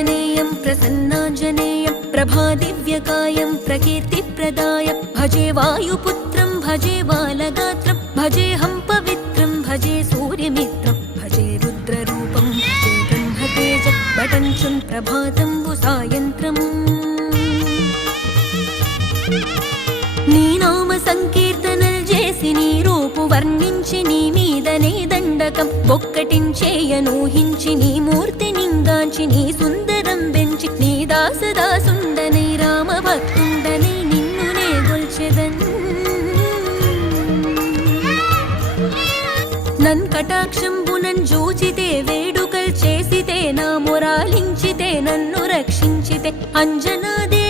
प्रसन्नाञ्जनेयं प्रसन्नाञ्जनेयं प्रभादिव्यकायं प्रकीर्तिप्रदायं भजे वायुपुत्रं भजे बालगात्रं भजेऽहं पवित्रं भजे सूर्यमित्रं भजे रुद्ररूपं भजे ब्रह्मतेजं बटञ्चं प्रभातं सायन्त्रम् నీ నామ సంకీర్తనలు చేసి నీ రూపు వర్ణించి నీ మీదనే దండకం ఒక్కటించేయనూహించి నీ మూర్తి నింగాంచి నీ సుందరం పెంచి నీ దాసదాసుండనై రామ భక్తుండనై నిన్నునే గొల్చెదన్ నన్ కటాక్షంబునన్ జూచితే వేడుకల్ చేసితే నా మొరాలించితే నన్ను రక్షించితే అంజనాదే